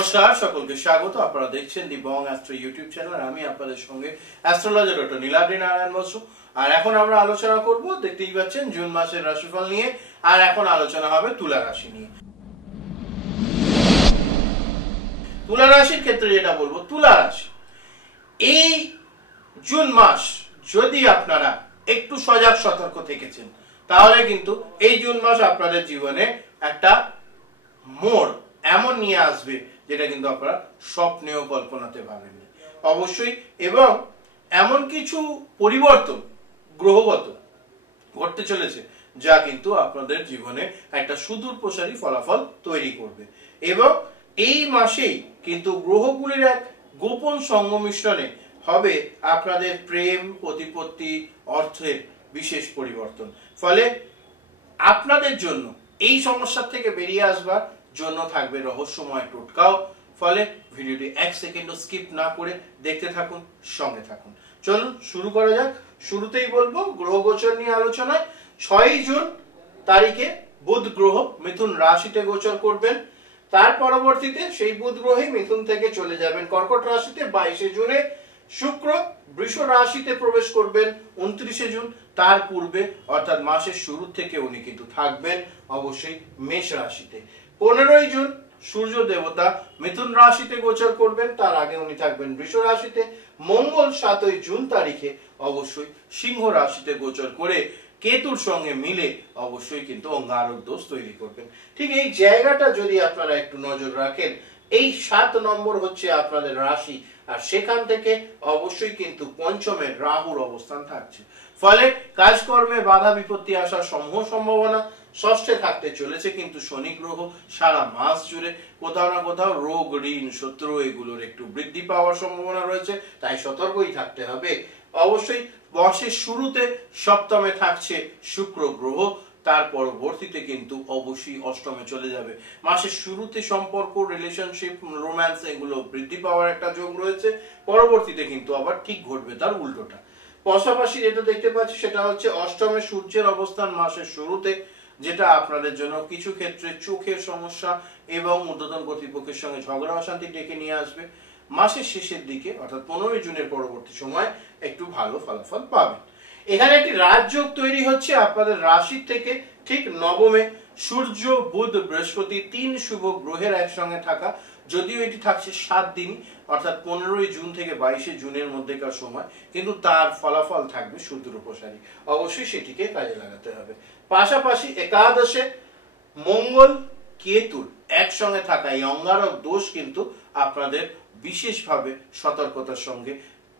নমস্কার, সকলকে স্বাগত। আপনারা দেখছেন দি বং অ্যাস্ট্রো ইউটিউব চ্যানেল। আমি আপনাদের সঙ্গে অ্যাস্ট্রোলজার ডক্টর নীলাদ্রি নারায়ণ বসু। আর এখন আমরা আলোচনা করব, দেখতেই পাচ্ছেন, জুন মাসের রাশিফল নিয়ে। আর এখন আলোচনা হবে তুলা রাশি নিয়ে। তুলা রাশির ক্ষেত্রে যেটা বলবো, তুলা রাশি এই জুন মাস যদি আপনারা একটু সজাগ সতর্ক থেকেছেন, তাহলে কিন্তু এই জুন মাস আপনাদের জীবনে একটা মোড় এমন নিয়ে আসবে যেটা কিন্তু আপনারা স্বপ্নেও কল্পনাতে পারেননি অবশ্যই। এবং এমন কিছু পরিবর্তন গ্রহগত ঘটতে চলেছে যা কিন্তু আপনাদের জীবনে একটা সুদূর প্রসারী ফলাফল তৈরি করবে। এবং এই মাসেই কিন্তু গ্রহগুলির এক গোপন সংমিশ্রণে হবে আপনাদের প্রেম, প্রতিপত্তি, অর্থের বিশেষ পরিবর্তন। ফলে আপনাদের জন্য এই সমস্যা থেকে বেরিয়ে আসবার জন্য থাকবে রহস্যময় টোটকাও। ফলে ভিডিওটি এক সেকেন্ডও স্কিপ না করে দেখতে থাকুন, সঙ্গে থাকুন। চলুন শুরু করা যাক। শুরুতেই বলবো গ্রহ গোচর নিয়ে আলোচনায়। 6 জুন তারিখে বুধ গ্রহ মিথুন রাশিতে গোচর করবেন। তার পরবর্তীতে সেই বুধ গ্রহই মিথুন থেকে চলে যাবেন কর্কট রাশিতে 22 জুনে। শুক্র বৃষ রাশিতে প্রবেশ করবেন 29 জুন। তার পূর্বে অর্থাৎ মাসের শুরু থেকে উনি কিন্তু থাকবেন অবশ্যই মেষ রাশিতে। 15 জুন সূর্য দেবতা মিথুন রাশিতে গোচর করবেন। তার আগে উনি থাকবেন বৃষ রাশিতে। মঙ্গল 7 জুন তারিখে অবশ্যই সিংহ রাশিতে গোচর করে কেতুর সঙ্গে মিলে অবশ্যই কিন্তু অঙ্গারক দোষ তৈরি করবেন। ঠিক এই জায়গাটা যদি আপনারা একটু নজর রাখেন, এই 7 নম্বর হচ্ছে আপনাদের রাশি, আর সেখান থেকে অবশ্যই কিন্তু পঞ্চমে রাহুর অবস্থান থাকছে। ফলে কাজকর্মে বাধা বিপত্তি আসার সমূহ সম্ভাবনা। ষষ্ঠে থাকতে চলেছে কিন্তু শনি গ্রহ। সারা মাস জুড়ে কোথাও না কোথাও রোগ, ঋণ, শত্রু এগুলোর একটু বৃদ্ধি পাওয়ার সম্ভাবনা রয়েছে, তাই সতর্কই থাকতে হবে অবশ্যই। মাসের শুরুতে সপ্তমে থাকছে শুক্র গ্রহ, তার পরবর্তীতে কিন্তু অবশ্যই অষ্টমে চলে যাবে। মাসের শুরুতে সম্পর্ক, রিলেশনশিপ, রোম্যান্স এগুলো বৃদ্ধি পাওয়ার একটা যোগ রয়েছে। পরবর্তীতে কিন্তু আবার ঠিক ঘটবে তার উল্টোটা। পাশাপাশি যেটা দেখতে পাচ্ছি সেটা হচ্ছে অষ্টমে সূর্যের অবস্থান মাসের শুরুতে, যেটা আপনাদের জন্য কিছু ক্ষেত্রে চোখের সমস্যা এবং ঊর্ধ্বতন কর্তৃপক্ষের সঙ্গে ঝগড়া অশান্তি ডেকে নিয়ে আসবে। মাসের শেষের দিকে অর্থাৎ 15 জুনের পরবর্তী সময় একটু ভালো ফলাফল পাবেন। এখানে একটি রাজযোগ তৈরি হচ্ছে আপনাদের রাশি থেকে ঠিক নবমে। সূর্য, বুধ, বৃহস্পতি 3 শুভ গ্রহের একসঙ্গে থাকা, যদিও এটি থাকছে 7 দিন অর্থাৎ 15 জুন থেকে 22 জুনের মধ্যেকার সময়, কিন্তু তার ফলাফল থাকবে সুদূর প্রসারী। অবশ্যই সেটিকে কাজে লাগাতে হবে। পাশাপাশি একাদশে মঙ্গল, কেতুর একসঙ্গে থাকা এই অঙ্গারক দোষ কিন্তু আপনাদের বিশেষভাবে সতর্কতার সঙ্গে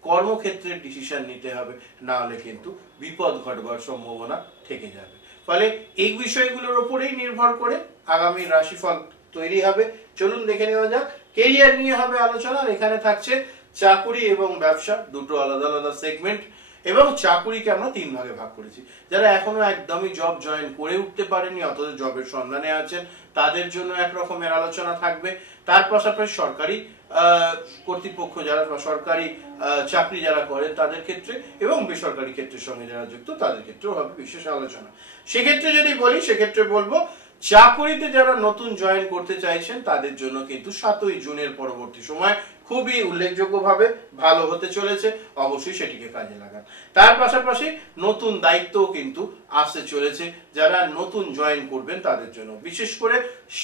কর্মক্ষেত্রে ডিসিশন নিতে হবে, না হলে কিন্তু বিপদ ঘটবার সম্ভাবনা থেকে যাবে। ফলে এই বিষয়গুলোর উপরেই নির্ভর করে আগামী রাশিফল তৈরি হবে। চলুন দেখে নেওয়া যাক। কেরিয়ার নিয়ে হবে আলোচনা। এখানে থাকছে চাকুরি এবং ব্যবসা, দুটো আলাদা আলাদা সেগমেন্ট। এবং চাকুরিকে আমরা 3 ভাগে ভাগ করেছি। যারা এখনো একদমই জব জয়েন করে উঠতে পারেনি অথচ জবের সন্ধানে আছেন, তাদের জন্য এক রকমের আলোচনা থাকবে। তার পাশাপাশি সরকারি কর্তৃপক্ষ যারা, সরকারি চাকরি যারা করেন তাদের ক্ষেত্রে, এবং বেসরকারি ক্ষেত্রের সঙ্গে যারা যুক্ত তাদের ক্ষেত্রেও হবে বিশেষ আলোচনা। সেক্ষেত্রে যদি বলি, সেক্ষেত্রে বলবো চাকুরিতে যারা নতুন জয়েন করতে চাইছেন তাদের জন্য কিন্তু 7 জুনের পরবর্তী সময় খুবই উল্লেখযোগ্যভাবে ভালো হতে চলেছে। অবশ্যই সেটিকে কাজে লাগান। তার পাশাপাশি নতুন দায়িত্বও কিন্তু আসতে চলেছে যারা নতুন জয়েন করবেন তাদের জন্য। বিশেষ করে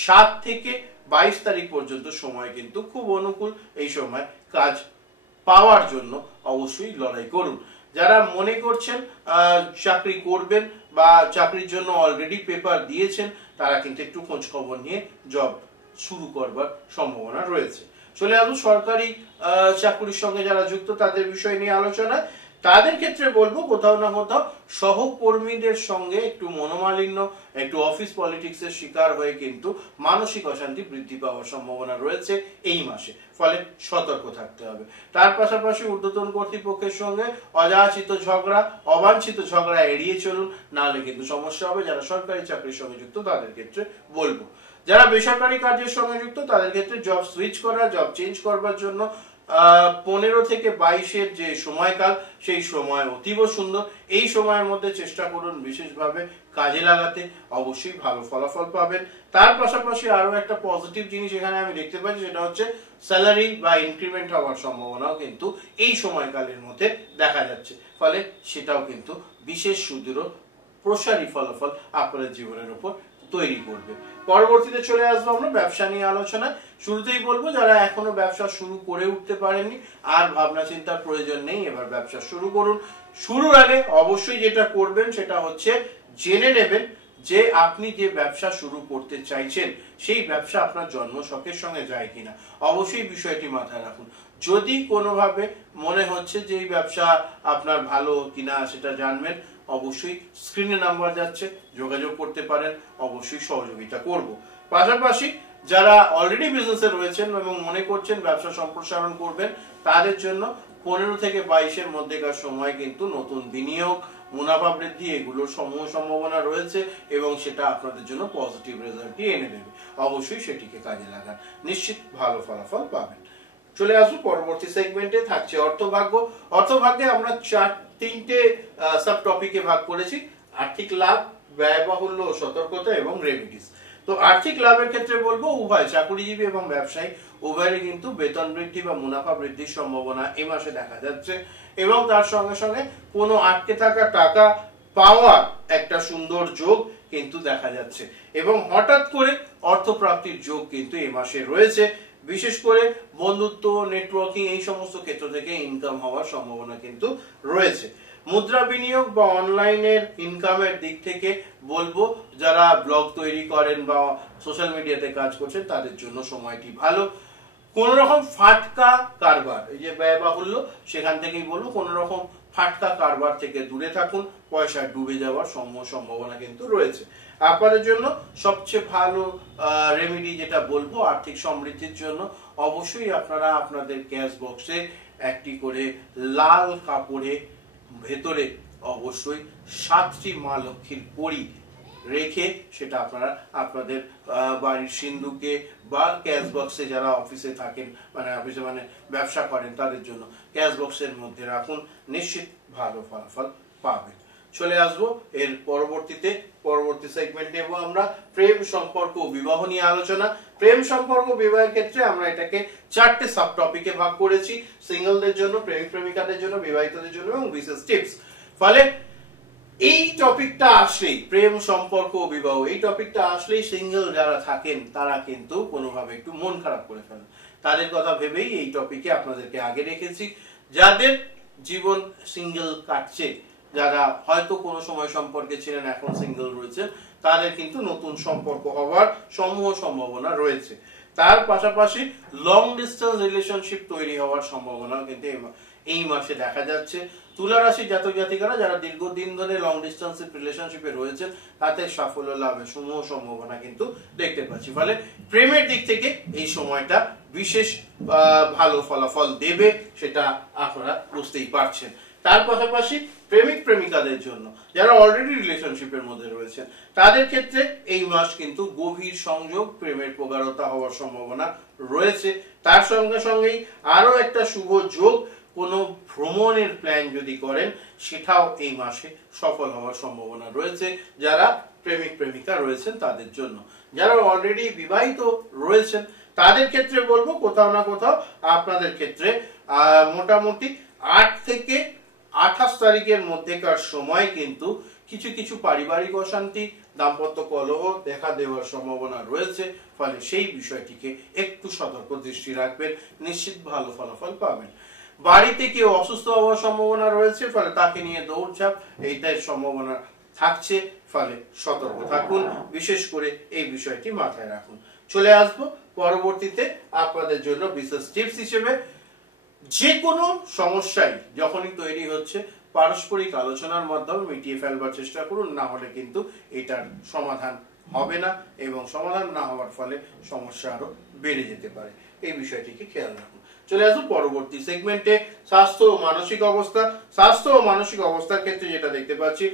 7 থেকে 22 তারিখ পর্যন্ত সময় কিন্তু খুব অনুকূল। এই সময় কাজ পাওয়ার জন্য অবশ্যই লড়াই করুন। যারা মনে করছেন চাকরি করবেন বা চাকরির জন্য অলরেডি পেপার দিয়েছেন, তারা কিন্তু একটু খোঁজ খবর নিয়ে জব শুরু করবার সম্ভাবনা রয়েছে। চলে আসুন সরকারি চাকরির সঙ্গে যারা যুক্ত তাদের বিষয় নিয়ে আলোচনা। তাদের ক্ষেত্রে বলবো কোথাও না কোথাও সহকর্মীদের সঙ্গে একটু মনোমালিন্য, একটু অফিস পলিটিক্সের শিকার হয়ে কিন্তু মানসিক অশান্তি বৃদ্ধি পাওয়ার সম্ভাবনা রয়েছে এই মাসে। ফলে সতর্ক থাকতে হবে। তার পাশাপাশি ঊর্ধ্বতন কর্তৃপক্ষের সঙ্গে অযাচিত ঝগড়া, অবাঞ্ছিত ঝগড়া এড়িয়ে চলুন, নাহলে কিন্তু সমস্যা হবে। যারা সরকারি চাকরির সঙ্গে যুক্ত তাদের ক্ষেত্রে বলবো। যারা বেসরকারি কাজের সঙ্গে যুক্ত তাদের ক্ষেত্রে জব সুইচ করা, জব চেঞ্জ করবার জন্য 15 থেকে 22 যে সময়কাল, সেই সময় অতীব সুন্দর। এই সময়ের মধ্যে চেষ্টা করুন বিশেষভাবে কাজে লাগাতে, অবশ্যই ভালো ফলাফল পাবেন। তার পাশাপাশি আরো একটা পজিটিভ জিনিস এখানে আমি দেখতে পাচ্ছি, সেটা হচ্ছে স্যালারি বা ইনক্রিমেন্ট হওয়ার সম্ভাবনাও কিন্তু এই সময়কালের মধ্যে দেখা যাচ্ছে। ফলে সেটাও কিন্তু বিশেষ সুদূর প্রসারী ফলাফল আপনাদের জীবনের উপর তৈরি করবে। পরবর্তীতে চলে আসবো আমরা ব্যবসা নিয়ে আলোচনায়। শুরুতেই বলবো, যারা এখনো ব্যবসা শুরু করে উঠতে পারেননি, আর ভাবনা চিন্তার প্রয়োজন নেই, এবার ব্যবসা শুরু করুন। শুরুর আগে অবশ্যই যেটা করবেন সেটা হচ্ছে জেনে নেবেন যে আপনি যে ব্যবসা শুরু করতে চাইছেন সেই ব্যবসা আপনার জন্মছকের সঙ্গে যায় কিনা। অবশ্যই বিষয়টি মাথায় রাখুন। যদি কোনোভাবে মনে হচ্ছে যে এই ব্যবসা আপনার ভালো কিনা সেটা জানবেন, অবশ্যই স্ক্রিনে নাম্বার যাচ্ছে, যোগাযোগ করতে পারেন, অবশ্যই সহযোগিতা করব। পাশাপাশি যারা অলরেডি বিজনেসে রয়েছেন এবং মনে করছেন ব্যবসা সম্প্রসারণ করবেন, তাদের জন্য 15 থেকে 22 মধ্যেকার সময় কিন্তু নতুন বিনিয়োগ, মুনাফা বৃদ্ধি, এগুলোর সমূহ সম্ভাবনা রয়েছে এবং সেটা আপনাদের জন্য পজিটিভ রেজাল্ট এনে দেবে। অবশ্যই সেটিকে কাজে লাগান, নিশ্চিত ভালো ফলাফল পাবেন। চলে আসবো পরবর্তী সেগমেন্টে, থাকছে অর্থভাগ্য। অর্থভাগ্যে আমরা তিনটে সাব টপিকে ভাগ করেছি: আর্থিক লাভ, ব্যয়বাহুল্য ও সতর্কতা এবং রেমিডিস। তো আর্থিক লাভের ক্ষেত্রে বলবো, উভয় চাকরিজীবী এবং ব্যবসায়ী উভয়েরই কিন্তু বেতন বৃদ্ধি বা মুনাফা বৃদ্ধির সম্ভাবনা এই মাসে দেখা যাচ্ছে এবং তার সঙ্গে সঙ্গে কোনো আটকে থাকা টাকা পাওয়ার একটা সুন্দর যোগ কিন্তু দেখা যাচ্ছে এবং হঠাৎ করে অর্থপ্রাপ্তির যোগ কিন্তু এই মাসে রয়েছে। বিশেষ করে বন্ধুত্ব, নেটওয়ার্কিং, এই সমস্ত ক্ষেত্র থেকে ইনকাম হওয়ার সম্ভাবনা কিন্তু রয়েছে। মুদ্রা বিনিয়োগ বা অনলাইনের ইনকামের দিক থেকে বলবো, যারা ব্লগ তৈরি করেন বা সোশ্যাল মিডিয়াতে কাজ করছেন তাদের জন্য সময়টি ভালো। কোন রকম ফাটকা কারবার, এই যে ব্যয়বাহুল্য, সেখান থেকেই বলবো কোন রকম ফাটকা কারবার থেকে দূরে থাকুন, পয়সা ডুবে যাওয়ার সম্ভাবনা কিন্তু রয়েছে। আপনাদের জন্য সবচেয়ে ভালো রেমেডি যেটা বলবো আর্থিক সমৃদ্ধির জন্য, অবশ্যই আপনারা আপনাদের ক্যাশ বক্সে একটি করে লাল কাপড়ে ভেতরে অবশ্যই 7টি মা লক্ষ্মীর কড়ি রেখে সেটা আপনারা আপনাদের বাড়ির সিন্ধুকে বা ক্যাশ বক্সে, যারা অফিসে থাকেন অফিসে ব্যবসা করেন তাদের জন্য ক্যাশ বক্সের মধ্যে রাখুন, নিশ্চিত ভালো ফলাফল পাবেন। চলে আসবো এর পরবর্তী সেগমেন্টে এবং আমরা প্রেম, সম্পর্ক ও বিবাহ নিয়ে আলোচনা। প্রেম, সম্পর্ক, বিবাহের ক্ষেত্রে আমরা এটাকে 4টে সাব টপিকে ভাগ করেছি: সিঙ্গেলদের জন্য, প্রেমিক প্রেমিকাদের জন্য, বিবাহিতদের জন্য এবং বিশেষ টিপস। ফলে এই টপিকটা আসলেই, প্রেম, সম্পর্ক ও বিবাহ, এই টপিকটা আসলেই সিঙ্গেল যারা থাকেন তারা কিন্তু কোনোভাবে একটু মন খারাপ করে ফেলেন। তাদের কথা ভেবেই এই টপিকে আপনাদেরকে আগে রেখেছি। যাদের জীবন সিঙ্গেল কাটছে, যারা হয়তো কোনো সময় সম্পর্কে ছিলেন এখন সিঙ্গেল রয়েছেন, তাদের কিন্তু নতুন সম্পর্ক হওয়ার সমূহ সম্ভাবনা রয়েছে। তার পাশাপাশি লং ডিস্টেন্স রিলেশনশিপ তৈরি হওয়ার সম্ভাবনা কিন্তু এই মাসে দেখা যাচ্ছে। তুলা রাশির জাতক জাতিকারা যারা দীর্ঘদিন ধরে লং ডিস্টেন্স রিলেশনশিপে রয়েছেন, তাতে সাফল্য লাভের সমূহ সম্ভাবনা কিন্তু দেখতে পাচ্ছি। ফলে প্রেমের দিক থেকে এই সময়টা বিশেষ ভালো ফলাফল দেবে, সেটা আপনারা বুঝতেই পারছেন। তার পাশাপাশি প্রেমিক প্রেমিকাদের জন্য যারা অলরেডি রিলেশনশিপের মধ্যে রয়েছেন, তাদের ক্ষেত্রে এই মাস কিন্তু গভীর সংযোগ, প্রেমের প্রগাঢ়তা হওয়ার সম্ভাবনা রয়েছে। তার সঙ্গে সঙ্গেই আরো একটা শুভ যোগ, কোনো ভ্রমণের প্ল্যান যদি করেন সেটাও এই মাসে সফল হওয়ার সম্ভাবনা রয়েছে যারা প্রেমিক প্রেমিকা রয়েছেন তাদের জন্য। যারা অলরেডি বিবাহিত রয়েছেন তাদের ক্ষেত্রে বলবো, কোথাও না কোথাও আপনাদের ক্ষেত্রে মোটামুটি 8 থেকে 28 তারিখের মধ্যেকার সময় কিন্তু কিছু কিছু পারিবারিক অশান্তি, দাম্পত্য কলহ দেখা দেওয়ার সম্ভাবনা রয়েছে। ফলে সেই বিষয়টিকে একটু সতর্ক দৃষ্টি রাখবেন, নিশ্চিত ভালো ফলাফল পাবেন। বাড়িতে কেউ অসুস্থ হওয়ার সম্ভাবনা রয়েছে, ফলে তাকে নিয়ে দৌড়ঝাঁপ এইটার সম্ভাবনা থাকছে, ফলে সতর্ক থাকুন, বিশেষ করে এই বিষয়টি মাথায় রাখুন। চলে আসবো পরবর্তীতে আপনাদের জন্য বিশেষ টিপস হিসেবে, যে কোনো সমস্যাই যখনই তৈরি হচ্ছে পারস্পরিক আলোচনার মাধ্যমে মিটিয়ে ফেলবার চেষ্টা করুন, না হলে কিন্তু এটার সমাধান হবে না এবং সমাধান না হওয়ার ফলে সমস্যা আরো বেড়ে যেতে পারে। এই বিষয়টিকে খেয়াল রাখুন। চলে আসুন পরবর্তী সেগমেন্টে, স্বাস্থ্য ও মানসিক অবস্থা। স্বাস্থ্য ও মানসিক অবস্থার ক্ষেত্রে যেটা দেখতে পাচ্ছি,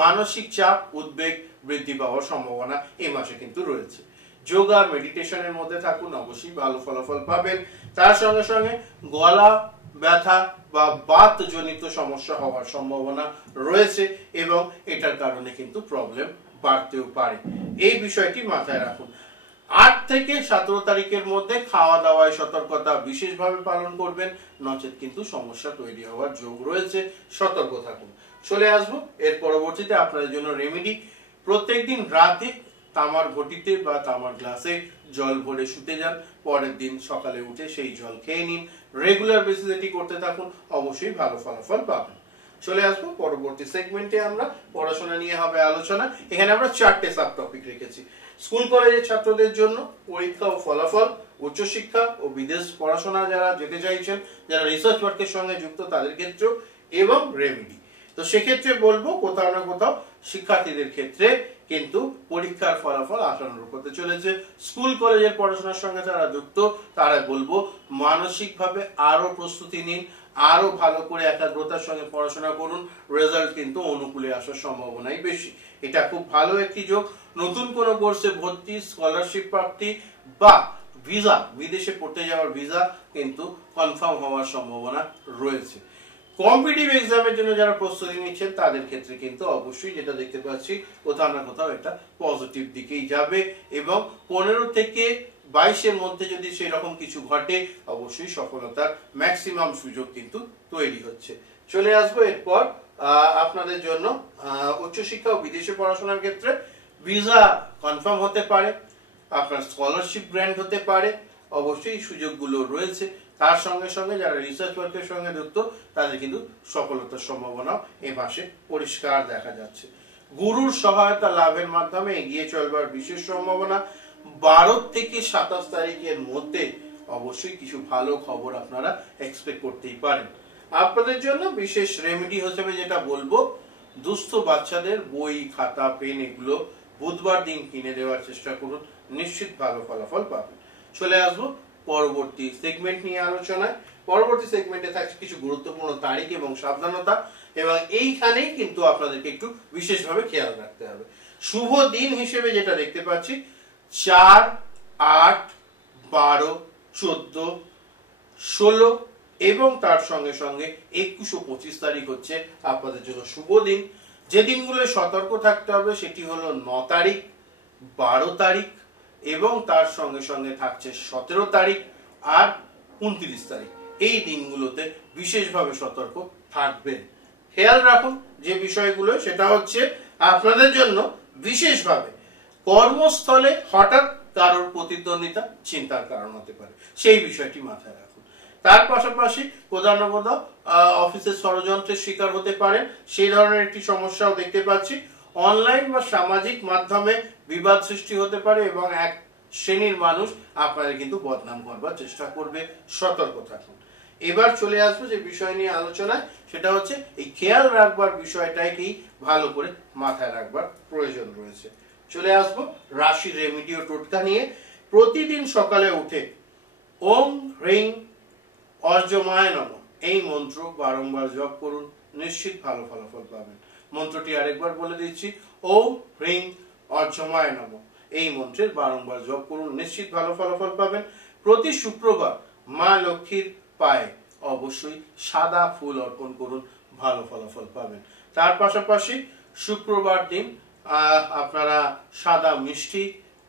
মানসিক চাপ, উদ্বেগ বৃদ্ধি পাওয়ার সম্ভাবনা এই মাসে কিন্তু রয়েছে। যোগা মেডিটেশনের মধ্যে থাকুন, অবশ্যই ভালো ফলাফল পাবেন। তার সঙ্গে সঙ্গে গলা ব্যথা বা বাতজনিত সমস্যা হওয়ার সম্ভাবনা রয়েছে এবং এটার কারণে কিন্তু প্রবলেম বাড়তেও পারে, এই বিষয়টি মাথায় রাখুন। 8 থেকে 17 তারিখের মধ্যে খাওয়া দাওয়ায় সতর্কতা বিশেষভাবে পালন করবেন, নচেত কিন্তু সমস্যা তৈরি হওয়ার যোগ রয়েছে, সতর্ক থাকুন। চলে আসবো এর পরবর্তীতে আপনাদের জন্য রেমেডি। প্রত্যেকদিন রাতে তামার ঘটিতে বা তামার গ্লাসে জল ভরে শুতে যান, পরের দিন সকালে উঠে সেই জল খেয়ে নিন, রেগুলার বেসিস এটি করতে থাকুন, অবশ্যই ভালো ফলাফল পাবেন। চলে আসবো পরবর্তী সেগমেন্টে, আমরা পড়াশোনা নিয়ে হবে আলোচনা। এখানে আমরা 4টে সাব টপিক রেখেছি। স্কুল কলেজের ছাত্রদের জন্য পরীক্ষা ও ফলাফল, উচ্চশিক্ষা ও বিদেশ পড়াশোনা যারা যেতে চাইছেন, যারা রিসার্চ ওয়ার্কের সঙ্গে যুক্ত তাদের ক্ষেত্রেও, এবং রেমেডি। তো সেক্ষেত্রে বলবো কোথাও না কোথাও শিক্ষার্থীদের ক্ষেত্রে কিন্তু পরীক্ষার ফলাফল আশানুরূপ হতে চলেছে। স্কুল কলেজের পড়াশোনার সঙ্গে যারা যুক্ত তারা বলবো মানসিকভাবে আরো প্রস্তুতি নিন, আরো ভালো করে একাগ্রতার সঙ্গে পড়াশোনা করুন, রেজাল্ট কিন্তু অনুকূলে আসার সম্ভাবনাই বেশি। এটা খুব ভালো একটি যোগ। নতুন কোনো কোর্সে ভর্তি, স্কলারশিপ প্রাপ্তি বা ভিসা, বিদেশে পড়তে যাওয়ার ভিসা কিন্তু কনফার্ম হওয়ার সম্ভাবনা রয়েছে। কম্পিটিটিভ এক্সামের জন্য যারা প্রস্তুতি নিচ্ছেন তাদের ক্ষেত্রে কিন্তু অবশ্যই যেটা দেখতে পাচ্ছি কোথাও না কোথাও একটা পজিটিভ দিকেই যাবে, এবং 15 থেকে 22-এর মধ্যে যদি সেই রকম কিছু ঘটে অবশ্যই সফলতার ম্যাক্সিমাম সুযোগ কিন্তু তৈরি হচ্ছে। চলে আসবো এরপর আপনাদের জন্য উচ্চশিক্ষা ও বিদেশে পড়াশোনার ক্ষেত্রে ভিসা কনফার্ম হতে পারে, আপনার স্কলারশিপ গ্র্যান্ট হতে পারে, অবশ্যই সুযোগগুলো রয়েছে। তার সঙ্গে সঙ্গে যারা রিসার্চ ওয়ার্কের সঙ্গে যুক্ত তাদের কিন্তু সফলতার সম্ভাবনা এ মাসে পরিষ্কার দেখা যাচ্ছে। গুরুর সহায়তা লাভের মাধ্যমে এগিয়ে চলবার বিশেষ সম্ভাবনা। 12 থেকে 27 তারিখের মধ্যে অবশ্যই কিছু ভালো খবর আপনারা এক্সপেক্ট করতেই পারেন। আপনাদের জন্য বিশেষ রেমেডি হিসেবে যেটা বলবো, দুস্থ বাচ্চাদের বই, খাতা, পেন এগুলো বুধবার দিন কিনে দেওয়ার চেষ্টা করুন, নিশ্চিত ভালো ফলাফল পাবেন। চলে আসবো পরবর্তী সেগমেন্ট নিয়ে আলোচনায়। পরবর্তী সেগমেন্টে থাকছে কিছু গুরুত্বপূর্ণ তারিখ এবং সাবধানতা, এবং এইখানেই কিন্তু আপনাদেরকে একটু বিশেষভাবে খেয়াল রাখতে হবে। শুভ দিন হিসেবে যেটা দেখতে পাচ্ছি 4, 8, 12, 14, 16 এবং তার সঙ্গে সঙ্গে 21 ও 25 তারিখ হচ্ছে আপনাদের জন্য শুভ দিন। যে দিনগুলো সতর্ক থাকতে হবে সেটি হলো 9 তারিখ, 12 তারিখ এবং তার সঙ্গে সঙ্গে থাকছে 17 তারিখ আর 29 তারিখ। এই দিনগুলোতে বিশেষভাবে সতর্ক থাকবেন। খেয়াল রাখুন যে বিষয়গুলো, সেটা হচ্ছে আপনাদের জন্য বিশেষভাবে কর্মস্থলে হঠাৎ কারোর প্রতিদ্বন্দ্বিতা চিন্তার কারণ হতে পারে, সেই বিষয়টি মাথায় রাখুন। তার পাশাপাশি কোথাও না কোথাও অফিসের ষড়যন্ত্রের শিকার হতে পারেন, সেই ধরনের একটি সমস্যাও দেখতে পাচ্ছি। অনলাইন বা সামাজিক মাধ্যমে বিবাদ সৃষ্টি হতে পারে এবং এক শ্রেণীর মানুষ আপনাদের কিন্তু বদনাম করবার চেষ্টা করবে, সতর্ক থাকুন। এবার চলে আসবো যে বিষয় নিয়ে আলোচনায়, সেটা হচ্ছে এই খেয়াল রাখবার বিষয়টাকেই ভালো করে মাথায় রাখবার প্রয়োজন রয়েছে। চলে আসবো রাশি রেমেডি ও টোটকা নিয়ে। প্রতিদিন সকালে উঠে ওং হ্রিং অর্জমায় নমঃ এই মন্ত্র বারংবার জপ করুন, নিশ্চিত ভালো ফলাফল পাবেন। মন্ত্রটি আরেকবার বলে দিচ্ছি, ওং হ্রিং অর্জমায় নমঃ এই মন্ত্রের বারংবার জপ করুন, নিশ্চিত ভালো ফলাফল পাবেন। প্রতি শুক্রবার মা লক্ষ্মীর পায়ে অবশ্যই সাদা ফুল অর্পণ করুন, ভালো ফলাফল পাবেন। তার পাশাপাশি শুক্রবার দিন আপনারা সাদা মিষ্টি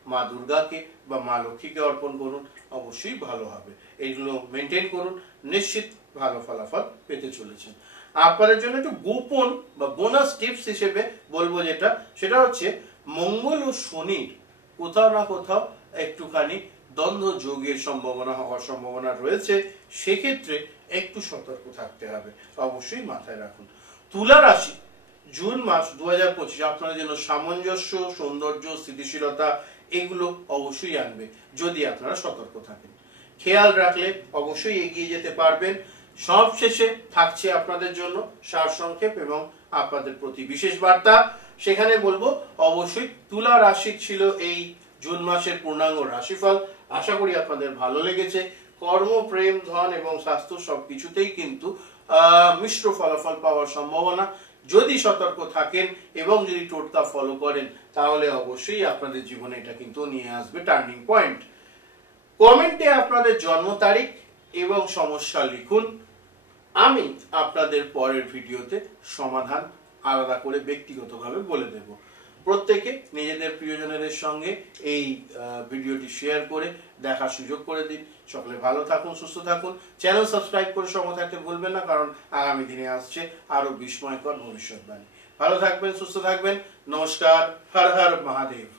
মা দুর্গাকে বা মা লক্ষ্মীকে অর্পণ করুন, অবশ্যই ভালো হবে। এইগুলো মেনটেন করুন, নিশ্চিত ভালো ফলাফল পেতে চলেছেন। আপনাদের জন্য একটু গোপন বা বোনাস টিপস হিসেবে বলবো যেটা, সেটা হচ্ছে মঙ্গল ও শনির কোথাও না কোথাও একটুখানি দ্বন্দ্ব যোগের সম্ভাবনা হওয়ার সম্ভাবনা রয়েছে, সেক্ষেত্রে একটু সতর্ক থাকতে হবে, অবশ্যই মাথায় রাখুন। তুলা রাশি জুন মাস 2025 আপনাদের জন্য সামঞ্জস্য, সৌন্দর্য, স্থিতিশীলতা এগুলো অবশ্যই আনবে যদি আপনারা সতর্ক থাকেন। খেয়াল রাখলে অবশ্যই এগিয়ে যেতে পারবেন। সবশেষে থাকছে আপনাদের জন্য সারসংক্ষেপ এবং আপনাদের প্রতি বিশেষ বার্তা। সেখানে বলবো অবশ্যই তুলা রাশি ছিল এই জুন মাসের পূর্ণাঙ্গ রাশিফল। আশা করি আপনাদের ভালো লেগেছে। কর্ম, প্রেম, ধন এবং স্বাস্থ্য সবকিছুতেই কিন্তু মিশ্র ফলাফল পাওয়ার সম্ভাবনা, যদি সতর্ক থাকেন এবং যদি টোটকা ফলো করেন তাহলে অবশ্যই আপনাদের জীবনে এটা কিন্তু নিয়ে আসবে টার্নিং পয়েন্ট। কমেন্টে আপনাদের জন্ম তারিখ এবং সমস্যা লিখুন, আমি আপনাদের পরের ভিডিওতে সমাধান আলাদা করে ব্যক্তিগতভাবে বলে দেব। প্রত্যেকে নিজেদের প্রিয়জনের সঙ্গে এই ভিডিওটি শেয়ার করে দেখার সুযোগ করে দিন। সকলে ভালো থাকুন, সুস্থ থাকুন, চ্যানেল সাবস্ক্রাইব করে সঙ্গে থাকতে ভুলবেন না, কারণ আগামী দিনে আসছে আরো বিস্ময়কর ভবিষ্যৎবাণী। ভালো থাকবেন, সুস্থ থাকবেন, নমস্কার, হর হর মহাদেব।